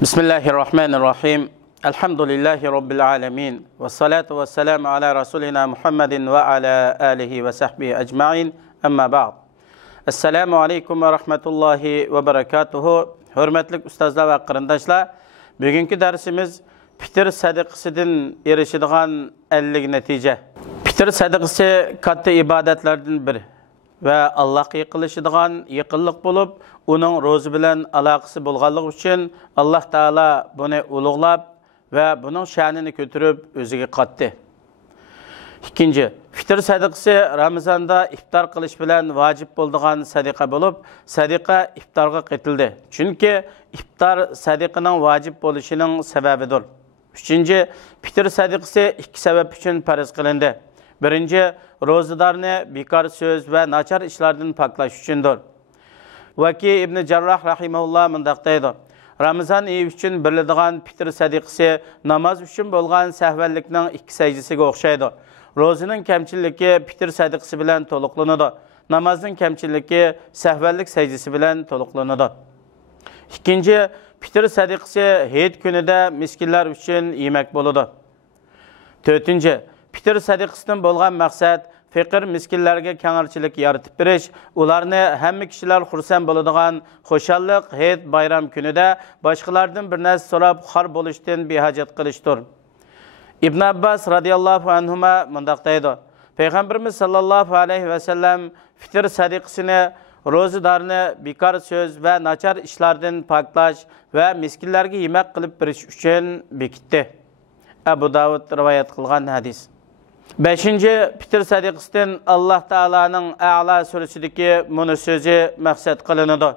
Bismillahirrahmanirrahim. Elhamdülillahi Rabbil alemin. Ve salatu ve selamu ala Resulina Muhammedin ve ala alihi ve sahbihi ecma'in. Amma ba'd. Esselamu aleyküm ve rahmetullahi ve berekatuhu. Hürmetlik ustazlar ve kırındaşlar. Bugünkü dersimiz Fitr sadaqasidan erişidigan 50 netice. Fitr sadaqasi katta ibadetlerden biri ve Allah'a yıkılışıdığan yıkıllık bulup, onun rozu bilen alakası bulganlık için Allah Teala bunu uluglap ve bunun şanını götürüp özüge kattı. İkinci, Fitr sadaqasi Ramazanda iftar kılış bilen vacip bulduğan sadaqa bulup, sadaqa iftarga qetildi. Çünkü iftar sadaqanın vacip buluşunun sebebidir. Üçüncü, Fitr sadaqasi iki sebep için farz kılındı. Birinci, rozadarını bekar söz ve naçar işlerden paklaş üçündür. Vaki İbn Cerrah rahimahullah mındaqdaydı. Ramazan iyi üçün birlediğen Fitr sadaqasi namaz üçün bolğan səhvəllikning iki secdesiga o'xshaydi. Rozanın kemçilligi Fitr sadaqasi bilan to'liqlanadi. Namazning kemçilligi səhvəllik secdesi bilan to'liqlanadi. İkinci, Fitr sadaqasi Hayit kunida miskinlar üçün yemek bo'ladi. To'rtinchi, Fitr sadaqasidan bo'lgan maqsad faqir miskinlarga kengirchilik yaratib berish, ularni hamma kishilar xursand bo'ladigan xushalliq Hayit bayram kunida boshqalardan bir narsa so'rab xor bo'lishdan behojat qilishdir. İbn Abbas radhiyallohu anhuma mundaq deydi. Payg'ambarimiz sallallohu alayhi va sallam Fitr sadaqasini rozadarni bekar söz ve naçar işlerden paklash ve miskinlarga yemek qilib berish uchun bekitdi. Abu Davud rivoyat qilgan hadis. 5. Fitr sadaqasidan Allah Taala'nın A'la suresidagi bunu so'zi maqsad qilinadi.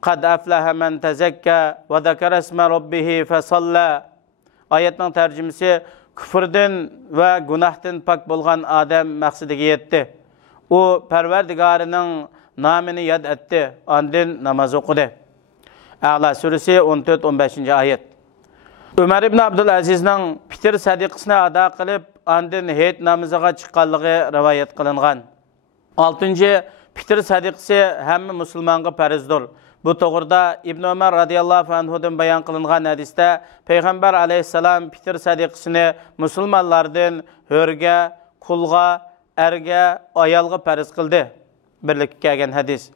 Qad aflaha man tazakka va zakara isma rabbih fa salla. Oyatning tarjimasi küfrden ve günahdan pak bo'lgan odam maqsadiga yetdi. U Parvardigorining namini yad etdi, ondan namoz o'qidi. A'la suresi 14-15 oyat. Ömer ibn Abdülazizning Fitr sadaqasini ado qilib, ondan Hayit namoziga chiqqanligi rivoyat qilingan. 6. Fitr sadaqasi hamma musulmonga farzdir. Bu to'g'rida İbn Ömer radhiyallohu anhudan bayon qilingan hadisda Payg'ambar alayhissalom Fitr sadaqasini musulmonlardan hurga, qulga, erga, ayolga farz qildi. Birlikka kelgan hadis.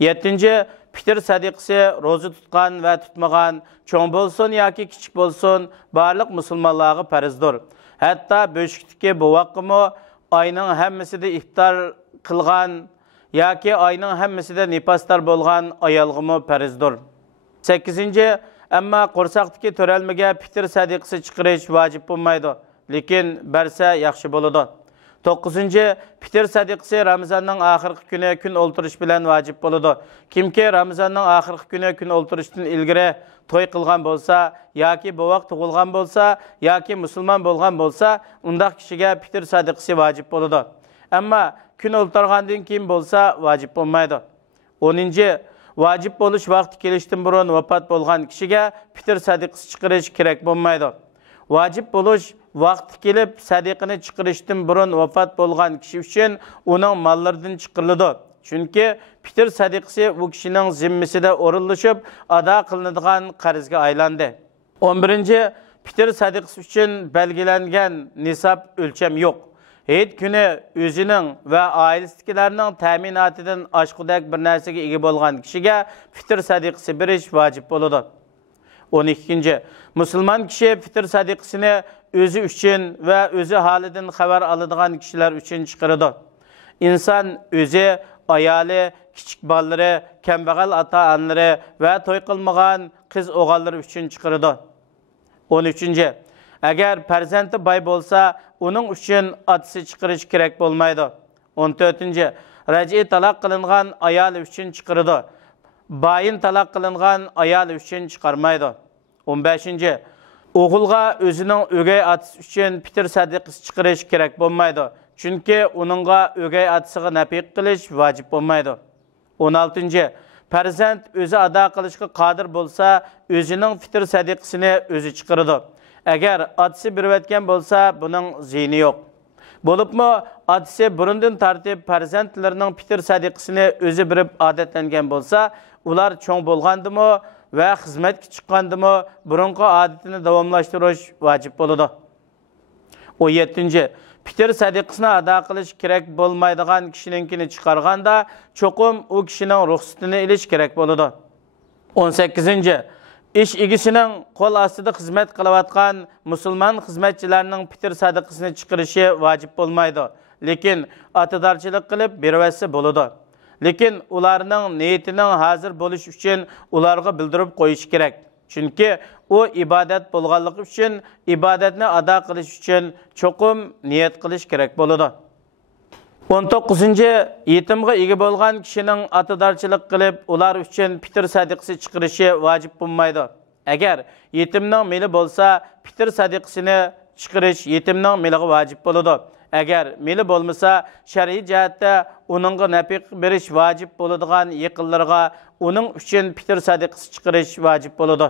7. Fitr sadaqasi roza tutgan ve tutmagan, çoğun bolsun yoki kichik bolsun, barliq musulmonlarga farzdir. Hatta böşükteki bu vaqtimi ayning hammasida iftar qilgan yoki ayning hammasida nifasdor bo'lgan ayolga farzdir. 8. Ammo qo'rsaqdagi to'ralmaga Fitr sadaqasi chiqarish vojib bo'lmaydi, lekin bersa yaxshi bo'ladi. 9. Fitr sadaqasi Ramazanning oxirgi kuni kun o'ltirish bilan vojib bo'ladi. Kimki Ramazanning oxirgi kuni kun o'ltirishdan ilgari to'y qilgan bo'lsa yoki bu vaqt tug'ilgan bo'lsa yoki musulmon bo'lgan bo'lsa, undaq kishiga Fitr sadaqasi vojib bo'ladi. Ammo kun o'ltirgandan keyin bo'lsa vojib bo'lmaydi. 10. Vojib bo'lish vaqti kelishdan burun vafot bo'lgan kishiga Fitr sadaqasi chiqarish kerak bo'lmaydi. Vojib bo'lish vaqti kelib sadaqani chiqarishdan burun vafot bo'lgan kishi uchun uning mollaridan chiqariladi. Chunki Fitr sadaqasi bu kishining zimmasida o'rinlashib ado qilinadigan qarzga aylandi. 11. Fitr sadaqasi uchun belgilangan nisob o'lcham yo'q. Hayit kuni o'zining va oilasidagilarning ta'minotidan oshqudak bir narsaga ega bo'lgan kishiga Fitr sadaqasi berish vojib bo'ladi. 12. Musulmon kishi Fitr sadaqasini o'zi uchun va o'zi holidan xabar oladigan kishilar uchun chiqaradi. İnsan o'zi, ayoli, kichik bolalari, kambag'al ota-onalari va to'y qilmagan qiz o'g'illari uchun chiqaradi. 13. Agar farzandi boy bo'lsa, uning uchun otasi chiqarish kerak bo'lmaydi. 14. Raj'i taloq qilingan ayol uchun chiqaradi. Bayin taloq qilingan ayol uchun chiqarmaydi. 15. O'g'ilga o'zining o'gay otasi uchun Fitr sadaqasi chiqarish kerak bo'lmaydi. Chunki uningga o'gay otasiga nafiq qilish vojib bo'lmaydi. 16. Farzand o'zi ado qilishga qodir bo'lsa, o'zining Fitr sadaqasini o'zi chiqaradi. Agar otasi berayotgan bo'lsa, buning ziyni yo'q. Bolupmu atisi burundan tartib farzandlarining fitr sadiqasini o'zi birib odatlangan bo'lsa, ular cho'ng bo'lgandimi va xizmatga chiqqandimi burunqi odatini davomlashtirish vojib bo'ladi. 17. Fitr sadiqasini ado qilish kerak bo'lmaydigan kishininkini chiqarganda cho'qim u kishining ruxsatini olish kerak bo'ladi. 18. İş egisining qo'l ostida xizmat qilayotgan musulmon xizmatchilarning fitr sadiqasini chiqarishi vojib bo'lmaydi, lekin atadorchilik qilib bervasi bo'ladi. Lekin ularning niyatining hozir bo'lish uchun ularga bildirib qo'yish kerak. Chunki u ibodat bo'lganligi uchun ibodatni ado qilish uchun cho'qim niyat qilish kerak bo'ladi. 19. Yetimga ega bo'lgan kishining atadorchilik qilib, ular uchun fitr sadiqasi chiqarishi vojib bo'lmaydi. Agar yetimning meli bo'lsa, fitr sadiqasini chiqarish yetimning meliga vojib bo'ladi. Agar meli bo'lmasa, shar'iy jihatda uningga nafiq berish vojib bo'ladigan yaqinlarga uning uchun fitr sadiqasi chiqarish vojib bo'ladi.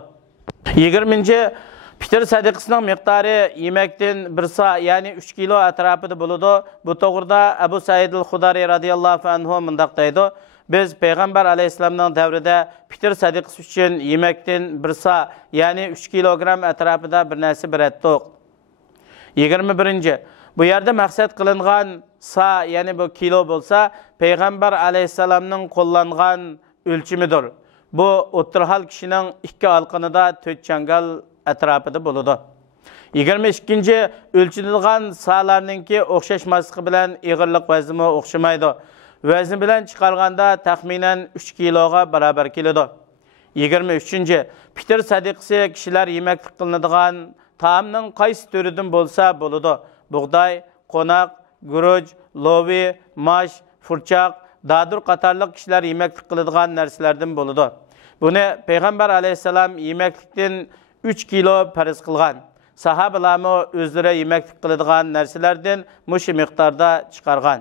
20. Fitr sadiqasining miqdori yemekdan 1 sa, ya'ni 3 kilo atrofida bo'ladi. Bu to'g'rida Abu Said al-Xudari radhiyallohu anhu mundaq deydi: Biz Payg'ambar alayhisolamning davrida fitr sadiqasi uchun yemekdan 1 sa, ya'ni 3 kilogram atrofida bir narsa beratdik. 21. Bu yerda maqsad qilingan sa, ya'ni bu kilo bo'lsa, Payg'ambar alayhisolamning qo'llangan o'lchimidir. Bu o'tirhal kishining 2 alqinida 4 changal atrofida bo'ladi. 22. O'lchilgan salarninki o'xshashmasligi bilan ig'irlik vazni o'xshamaydi. Vazni bilan chiqarganda taxminan 3 kiloga barobar keladi. 23. Fitr sadiqasi kishilar yemaklik qilinadigan taomning qaysi turidan bo'lsa bo'ladi. Bug'doy, qo'noq, guruch, lovi, mash, furchoq, dadur qatorliq kishilar yemaklik qiladigan narsalardan bo'ladi. Buni Payg'ambar alayhisalom yemaklikdan 3 kilo farz qilgan. Sahabalarmi o'zlari yemaklik qiladigan narsalardan mushu miqdorda chiqargan.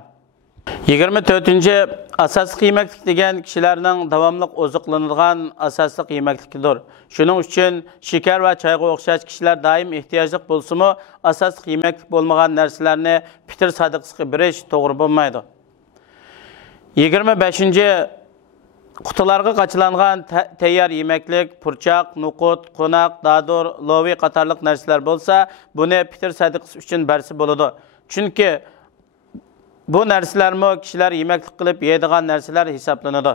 24. Asosiy yemaklik degan kishilarning davomli oziqlanadigan asosiy yemaklikdir. Shuning uchun shakar va choyga o'xshash kishilar doim ehtiyojli bo'lsa-mu, asosiy yemaklik bo'lmagan narsalarni fitr sadiqasiga berish to'g'ri bo'lmaydi. 25. Qutularga qachilangan tayyor yemeklik, purchoq, nuqut, qo'noq, dadur, lovi qatorliq narsalar bo'lsa, buni fitr sadiqasi uchun bersa bo'ladi. Chunki bu narsalarmi kishilar yemeklik qilib yeydigan narsalar hisoblanadi.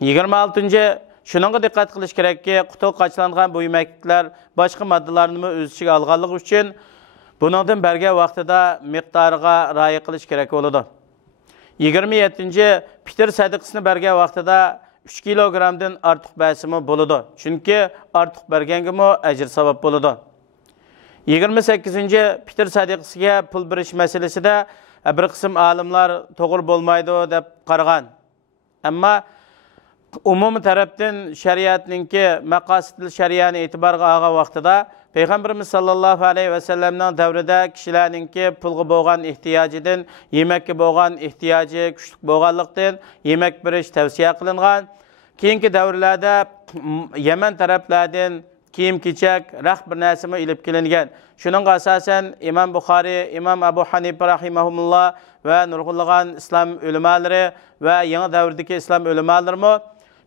26. Shuningga diqqat qilish kerakki, qutuga qachilangan bu yemekliklar boshqa moddalarni o'z ichiga olganligi uchun buningdan bergan vaqtida miqdoriga rioya qilish kerak bo'ladi. 27. Fitr sadiqasini bergan vaqtida 3 kilogramdan ortiq bersimi bo'ladi. Chunki ortiq bergangimi ajr savob bo'ladi. 28. Fitr sadiqasiga pul berish masalasida bir qism olimlar to'g'ri bo'lmaydi deb qaragan. Ammo umumiy tarafdan shariatninki maqosidil shariani e'tiborga olgan vaqtida Peygamberimiz sallallahu aleyhi ve sellem'nin davrida kishilarninki pulga bo'lgan ehtiyojidan, yemekka bo'lgan ehtiyoji kuchli bo'lganlikdan yemek berish tavsiya qilingan. Keyingi davrlarda Yaman taraflardan kiyim-kechak, raq bir narsami ilib kelingan. Shuning asosan Imom Buxoriy, Imom Abu Hanifa rahimahumulloh va nurg'unlagan islom ulamolari va yangi davrdagi islom ulamolarimi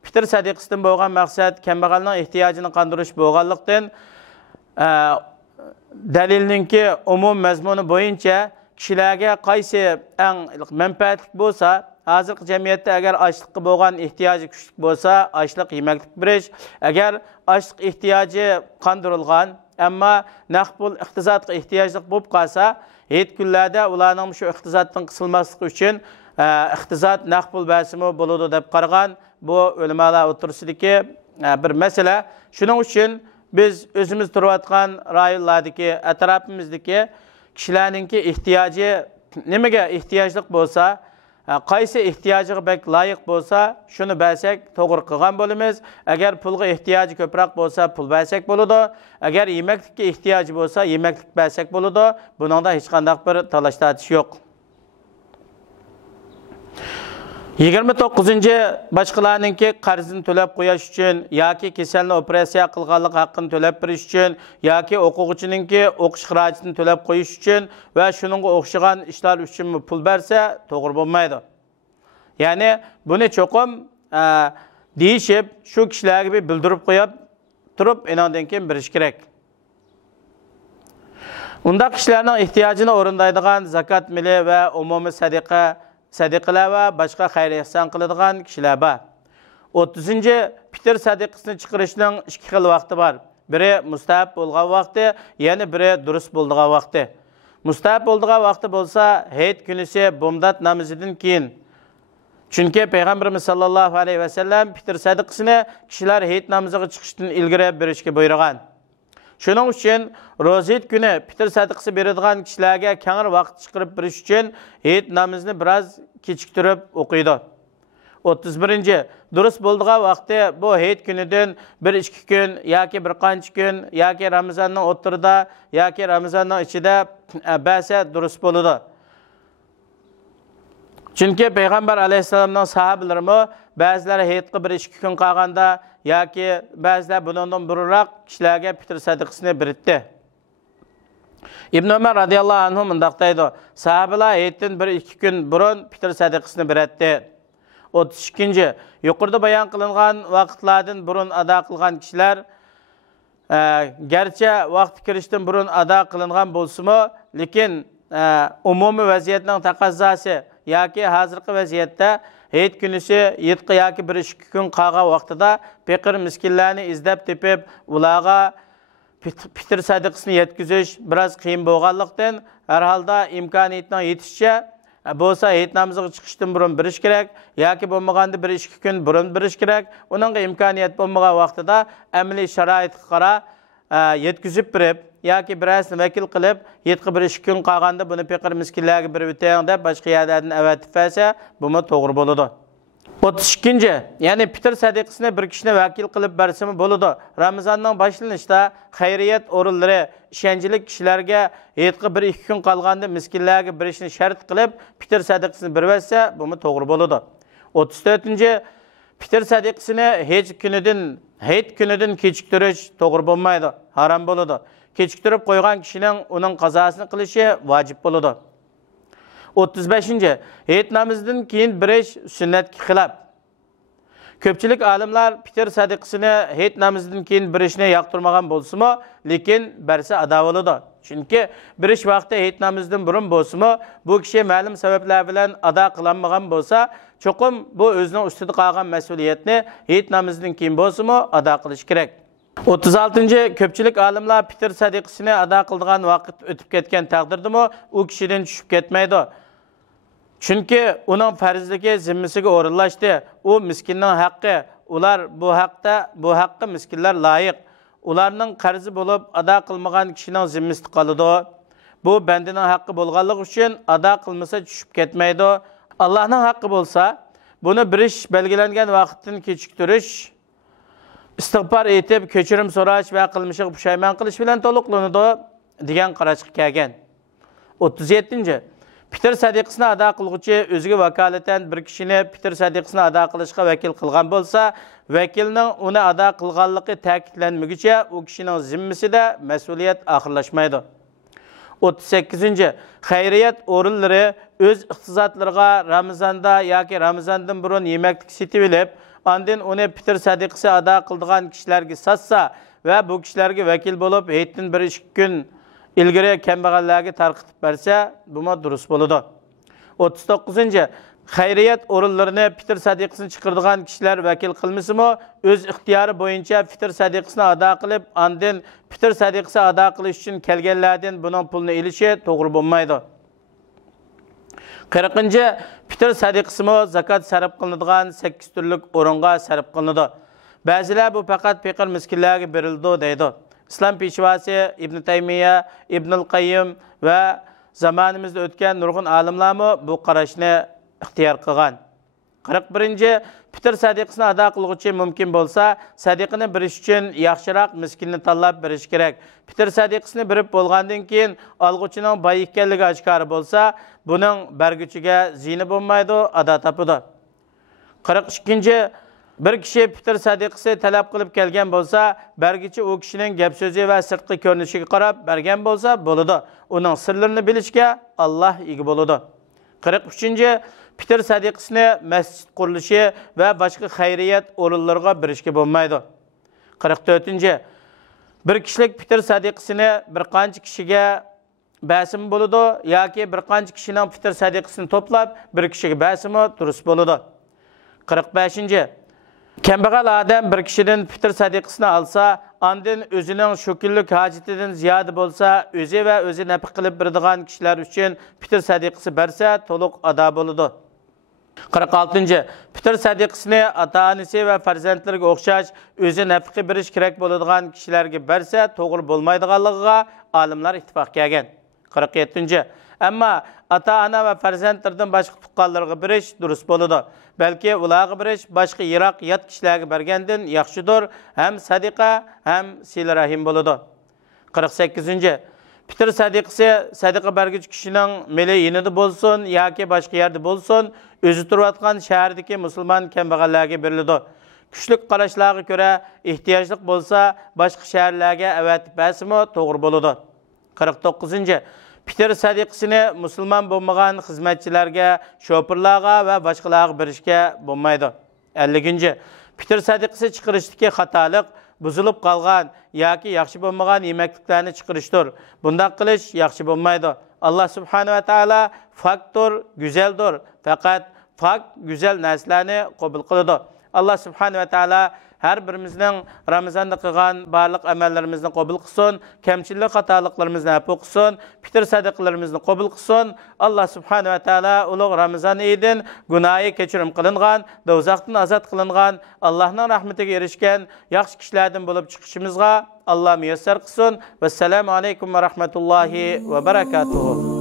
fitr sadiqasidan bo'lgan maqsad kambag'alning ehtiyojini qondirish bo'lganlikdan dalilninki umum mazmuni bo'yicha kishilarga qaysi eng manfaatli bo'lsa, hozirgi jamiyatda agar ochliqqa bo'lgan ehtiyoji kuchli bo'lsa, ochliq yemaklik berish, agar ochliq ehtiyoji qondirilgan, ammo naqd pul iqtisodga ehtiyojli bo'lib qolsa, hech kunlarda ularning shu iqtisoddan qisilmasligi uchun iqtisod naqd pul bersimi bo'ladi deb qaragan bu ulamolar o'tirsidagi bir masala. Shuning uchun biz o'zimiz turayotgan rayonlardagi, atrofimizdagi kishilarninki ehtiyoji nimaga ehtiyojli bo'lsa, qaysi ehtiyojiga bek loyiq bo'lsa, shuni bersak to'g'ri qilgan bo'lamiz. Agar pulga ehtiyoji ko'proq bo'lsa, pul bersak bo'ladi. Agar yemeklikka ehtiyoji bo'lsa, yemeklik bersak bo'ladi. Buningda hech qanday bir talash-tortish yo'q. 29-ci başqalarınki qarzını төлep qo'yish uchun yoki kasalni operatsiya qilganlik haqqini төлep berish uchun yoki o'quvchininki o'qish xarajatini төлep qo'yish uchun va shuningga o'xshagan ishlar uchun pul bersa to'g'ri bo'lmaydi. Ya'ni buni cho'qim deyishib, shu kishilarga bir bildirib qo'yib turib, inondan keyin berish kerak. Undaq kishilarning ehtiyojini o'rindaydigan zakat mili va umumiy sadiqalar va boshqa xayriya ihson qiladigan kishilar bor. 30-ci fitr sadiqasini chiqarishning ikki xil vaqti bor. Biri mustahab bo'lgan vaqti, yana biri durust bo'lgan vaqti. Mustahab bo'lgan vaqti bo'lsa, hayit kunisi bomdod namozidan keyin. Chunki Payg'ambarimiz sallallohu alayhi va sallam fitr sadiqasini kishilar hayit namoziga chiqishdan ilgari berishga buyurgan. Shuning uchun ro'zit kuni fitr sadiqasi beradigan kishilarga kengir vaqt chiqarib berish uchun hayit namozini biroz kechiktirib o'qiydi. 31-ci durust bo'lgan vaqti bu hayit kunidan 1-2 kun yoki bir qancha kun yoki Ramazonning o'rtasida yoki Ramazonning ichida ba'sa durust bo'ladi. Chunki Payg'ambar alayhisalomning sahobalari ba'zilari hayitga 1-2 kun qolganda yoki ba'zilar bundan burunroq kishilarga fitr sadiqasini berdi. İbn Ömer radhiyallohu anhu mundaq deydi: sahobalar hayitdan 1-2 kun burun fitr sadiqasini berdi. 32-ci yuqorida bayon qilingan vaqtlardan burun ado qilgan kishilar garchi vaqt kirishdan burun ado qilingan bo'lsa-mu, lekin umumiy vaziyatning taqozosi yoki hozirgi vaziyatda hayit kunisi 7 yoki 1-2 kun qolgan vaqtida faqir miskinlarni izlab tepib ularga fitr sadiqasini yetkizish biroz qiyin bo'lganlikdan har holda imkoniyatning yetishicha bo'lsa hayit namoziga chiqishdan burun berish kerak yoki bo'lmaganda 1-2 kun burun berish kerak. Uningga imkoniyat bo'lmagan vaqtida amaliy sharoitga qara yetkizib berib yoki birasini vakil qilib 7-1-2 kun qolganda buni faqir miskinlarga berib o'tang deb boshqa yerlardan avatib bersa, bu to'g'ri bo'ladi. 32-ci, ya'ni fitr sadiqasini bir kishini vakil qilib bersimi bo'ladi. Ramazonning boshlanishida xayriyat o'rinlari ishonchli kishilarga 7-1-2 kun qolganda miskinlarga berishni shart qilib fitr sadiqasini bersa, bu to'g'ri bo'ladi. 34-ci, fitr sadiqasini hayit kunidan kechiktirish to'g'ri bo'lmaydi, harom bo'ladi. Kechiktirib qo'ygan kishining uning qazosini qilishi vojib bo'ladi. 35-ci, hayit namozidan keyin berish sunnatga xilof. Ko'pchilik olimlar fitr sadiqasini hayit namozidan keyin berishni yoqtirmagan bo'lsa-mu, lekin bersa ado bo'ladi. Chunki berish vaqti hayit namozidan burun bo'lsa-mu, bu kishi ma'lum sabablar bilan ado qilinmagan bo'lsa, cho'qim bu o'zining ustida qolgan mas'uliyatni hayit namozidan keyin bo'lsa-mu ado qilish kerak. 36-ci ko'pchilik olimlar fitr sadiqasini ado qilgan vaqt o'tib ketgan taqdirda u kishidan tushib ketmaydi. Chunki uning farzligi zimmasiga o'rinlashdi. U miskinning haqqi. Ular bu haqqi miskinlar loyiq. Ularning qarzi bo'lib ado qilmagan kishining zimmasida qoladi. Bu bandining haqqi bo'lganligi uchun ado qilmasa tushib ketmaydi. Allohning haqqi bo'lsa, buni berish belgilangan vaqtdan kechiktirish istig'for etib, kechirim so'rash va qilmishiga pushaymon qilish bilan to'liqlanadi degan qarashga kelgan. 37-ci fitr sadiqasini ado qiluvchi o'ziga vakolatan bir kishini fitr sadiqasini ado qilishga vakil qilgan bo'lsa, vakilning uni ado qilganligi ta'kidlanmaguncha u kishining zimmasida mas'uliyat oxirlashmaydi. 38-ci xayriyat o'rinlari o'z iqtizotlariga Ramazonda yoki Ramazondan burun yemaklik setib olib, ondan uni fitr sadiqasi ado qiladigan kishilarga satsa va bu kishilarga vakil bo'lib hayitdan 1-2 kun ilgari kambag'allarga tarqitib bersa, bu durust bo'ladi. 39-ci xayriyat o'rinlarini fitr sadiqasini chiqaradigan kishilar vakil qilmasa-mu, o'z ixtiyori bo'yicha fitr sadiqasini ado qilib, ondan fitr sadiqasi ado qilish uchun kelganlardan buning pulni elishi to'g'ri bo'lmaydi. 40-ci fitr sadiqasi zakat sarf qilinadigan 8 turlik o'ringa sarf qilinadi. Ba'zilar bu faqat faqir miskinlarga berildi deydi. İslam peshvosi Ibn Taymiya, Ibnul Qayyim va zamonimizda o'tgan nurg'un olimlar bu qarashni ixtiyor qilgan. 41-ci fitr sadiqasini ado qiluvchi mumkin bo'lsa, sadiqani berish uchun yaxshiroq miskinni tanlab berish kerak. Fitr sadiqasini berib bo'lgandan keyin olg'uchining boy ekanligi oshkor bo'lsa, buning berguchiga ziyni bo'lmaydi, ado topadi. 42. Bir kishi fitr sadiqasi talab qilib kelgan bo'lsa, bergichi u kishining gap so'zi va sirtqi ko'rinishiga qarab bergan bo'lsa bo'ladi. Uning sirlarini bilishga Alloh ega bo'ladi. 43. Fitr sadiqasini masjid qurilishi va boshqa xayriyat o'rinlarga berishga bo'lmaydi. 44. Bir kishilik fitr sadiqasini bir qancha kishiga bəsim bo'ladi yoki bir qancha kishining fitr sadiqasini to'plab bir kishiga bəsimi durust bo'ladi. 45. Kambag'al odam bir kishidan fitr sadiqasini olsa, ondan o'zining shu kunlik hojatidan ziyoda bo'lsa, o'zi va o'zi nafaq qilib beradigan kishilar uchun fitr sadiqasi bersa, to'liq ado bo'ladi. 46. Fitr sadiqasini ota-onasi va farzandlariga o'xshash o'zi nafaqi berish kerak bo'ladigan kishilarga bersa, to'g'ri bo'lmaydiganligiga olimlar ittifoq kelgan. 47. Ammo ota-ona va farzandlardan boshqa tuqqanlarga berish durust bo'ladi. Balki ularga berish boshqa yiroq yot kishilarga bergandan yaxshidir, ham sadiqa, ham sil rahim bo'ladi. 48. Fitr sadiqasi sadiqa berguchi kishining meli yinida bo'lsin yoki boshqa yerda bo'lsin, o'zi turayotgan shahardagi musulmon kambag'allarga beriladi. Kuchlik qarashlarga ko'ra ehtiyojli bo'lsa, boshqa shaharlarga avatib bersimi to'g'ri bo'ladi. 49. Fitr sadiqasini musulmon bo'lmagan xizmatchilarga, shofirlarga va boshqalarga berishga bo'lmaydi. 50. Fitr sadiqasi chiqarishdagi xatolik buzilib qolgan yoki yaxshi bo'lmagan yemekliklarni chiqarishdir. Bunday qilish yaxshi bo'lmaydi. Alloh subhanahu va taolo faktor go'zaldir. Faqat fak go'zal narsalarni qabul qiladi. Alloh subhanahu va taolo har birimizning Ramazonda qilgan barliq amallarimizni qabul qilsin, kamchilik xatoliklarimizni afv qilsin, fitr sadiqalarimizni qabul qilsin. Alloh subhanahu va taolo ulug' Ramazon oyida gunohi kechirim qilingan, do'zaxdan ozod qilingan, Allohning rahmatiga erishgan yaxshi kishilardan bo'lib chiqishimizga Alloh muyassar qilsin. Vassalamu alaykum va rahmatullohi va barakatuh.